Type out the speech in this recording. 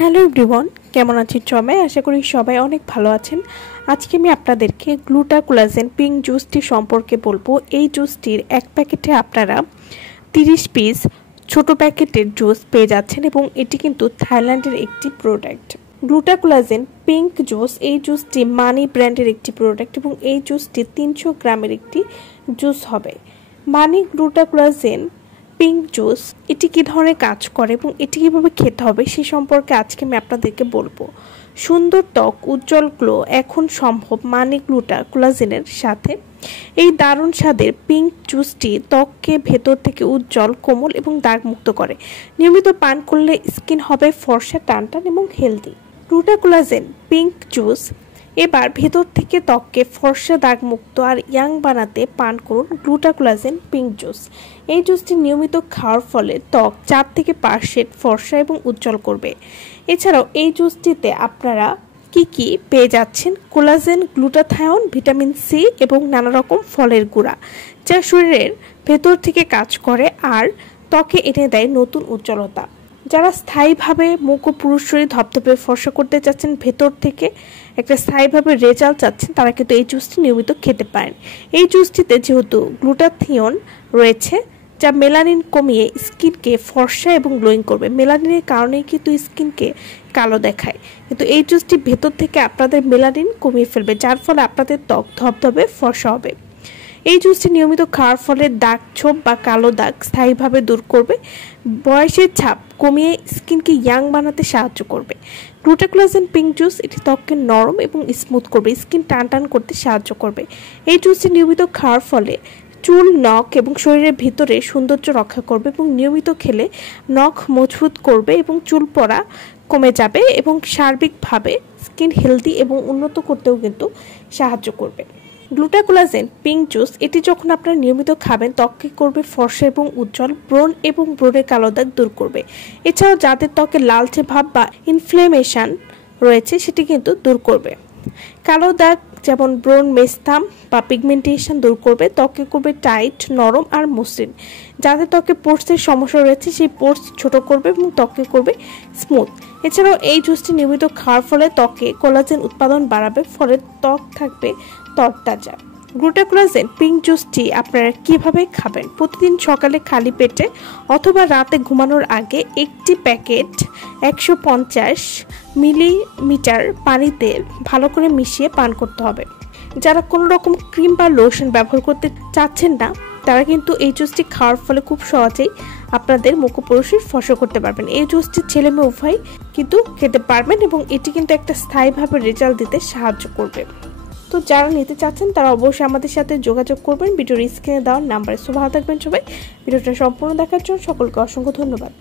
Hello everyone, কেমন আছেন সবাই? আশা করি সবাই অনেক ভালো আছেন। আজকে আমি আপনাদেরকে গ্লুটাকোলাজেন পিঙ্ক জুসটি সম্পর্কে বলবো। এই জুসটির এক প্যাকেটে আপনারা 30 পিস ছোট প্যাকেটের জুস পেয়ে যাচ্ছেন এবং এটি কিন্তু থাইল্যান্ডের একটি প্রোডাক্ট। গ্লুটাকোলাজেন পিঙ্ক জুস, এই জুসটি মানি ব্র্যান্ডের একটি প্রোডাক্ট এবং এই জুসটি 300 গ্রামের একটি জুস হবে। মানি গ্লুটাকোলাজেন পিঙ্ক জুস এটি কী ধরনের কাজ করে এবং এটি কীভাবে খেতে হবে সে সম্পর্কে আজকে আমি আপনাদেরকে বলবো। সুন্দর ত্বক, উজ্জ্বল গ্লো এখন সম্ভব মানি গ্লুটাকোলাজেনের সাথে। এই দারুণ স্বাদের পিঙ্ক জুসটি ত্বককে ভেতর থেকে উজ্জ্বল, কোমল এবং দাগমুক্ত করে। নিয়মিত পান করলে স্কিন হবে ফর্সা, টানটান এবং হেলদি। গ্লুটাকোলাজেন পিঙ্ক জুস এবার ভেতর থেকে ত্বককে ফর্সা, দাগমুক্ত আর ইয়াং বানাতে পান করুন গ্লুটাকোলাজেন পিঙ্ক জুস। এই জুসটি নিয়মিত খাওয়ার ফলে ত্বক 4 থেকে 5% ফর্সা এবং উজ্জ্বল করবে। এছাড়াও এই জুসটিতে আপনারা কি পেয়ে যাচ্ছেন: কোলাজেন, গ্লুটাথায়ন, ভিটামিন সি এবং নানা রকম ফলের গুঁড়া, যা শরীরের ভেতর থেকে কাজ করে আর ত্বকে এনে দেয় নতুন উজ্জ্বলতা। যারা স্থায়ীভাবে মুখ ও পুরুষ শরীর ধপধপে ফর্সা করতে চাচ্ছেন, ভেতর থেকে একটা স্থায়ীভাবে রেজাল্ট চাচ্ছেন, তারা কিন্তু এই জুসটি নিয়মিত খেতে পারেন। এই জুসটিতে যেহেতু গ্লুটাথিয়ন রয়েছে, যা মেলানিন কমিয়ে স্কিনকে ফর্সা এবং গ্লোয়িং করবে। মেলানিনের কারণেই কিন্তু স্কিনকে কালো দেখায়, কিন্তু এই জুসটি ভেতর থেকে আপনাদের মেলানিন কমিয়ে ফেলবে, যার ফলে আপনাদের ত্বক ধপধপে ফর্সা হবে। এই জুসটি নিয়মিত খাওয়ার ফলে দাগ ছোপ বা কালো দাগ স্থায়ীভাবে দূর করবে, বয়সের ছাপ কমিয়ে স্কিনকে ইয়াং বানাতে সাহায্য করবে। গ্লুটাকোলাজেন পিঙ্ক জুস এটি ত্বককে নরম এবং স্মুথ করবে, স্কিন টান করতে সাহায্য করবে। এই জুসটি নিয়মিত খাওয়ার ফলে চুল, নখ এবং শরীরের ভিতরে সৌন্দর্য রক্ষা করবে এবং নিয়মিত খেলে নখ মজবুত করবে এবং চুল পড়া কমে যাবে এবং সার্বিকভাবে স্কিন হেলদি এবং উন্নত করতেও কিন্তু সাহায্য করবে। গ্লুটাকোলাজেন পিঙ্ক জুস এটি যখন আপনারা নিয়মিত খাবেন, ত্বককে করবে ফর্সা এবং উজ্জ্বল, ব্রণ এবং ব্রণের কালো দাগ দূর করবে। এছাড়াও যাদের ত্বকে লালচে ভাব বা ইনফ্লেমেশন রয়েছে সেটি কিন্তু দূর করবে। কালো দাগ যেমন ব্রণ, মেস্তাম বা পিগমেন্টেশন দূর করবে, ত্বকে করবে টাইট, নরম আর মসৃণ। যাদের ত্বকে পোর্সের সমস্যা রয়েছে সেই পোর্স ছোট করবে এবং ত্বকে করবে স্মুথ। এছাড়াও এই জুসটি নিয়মিত খাওয়ার ফলে ত্বকে কোলাজেন উৎপাদন বাড়াবে, ফলে ত্বক থাকবে তরতাজা। গ্লুটাকোলাজেন পিঙ্ক জুসটি আপনারা কিভাবে খাবেন: প্রতিদিন সকালে খালি পেটে অথবা রাতে ঘুমানোর আগে একটি প্যাকেট 150 মিলিমিটার পানিতে ভালো করে মিশিয়ে পান করতে হবে। যারা কোনো রকম ক্রিম বা লোশন ব্যবহার করতে চাচ্ছেন না, তারা কিন্তু এই জুসটি খাওয়ার ফলে খুব সহজেই আপনাদের মুখোপরশির ফর্সা করতে পারবেন। এই জুসটি ছেলে মেয়ে উভয় কিন্তু খেতে পারবেন এবং এটি কিন্তু একটা স্থায়ীভাবে রেজাল্ট দিতে সাহায্য করবে। তো যারা নিতে চাচ্ছেন তারা অবশ্যই আমাদের সাথে যোগাযোগ করবেন ভিডিওর স্ক্রিনে দেওয়ার নাম্বারে। ভালো থাকবেন সবাই। ভিডিওটা সম্পূর্ণ দেখার জন্য সকলকে অসংখ্য ধন্যবাদ।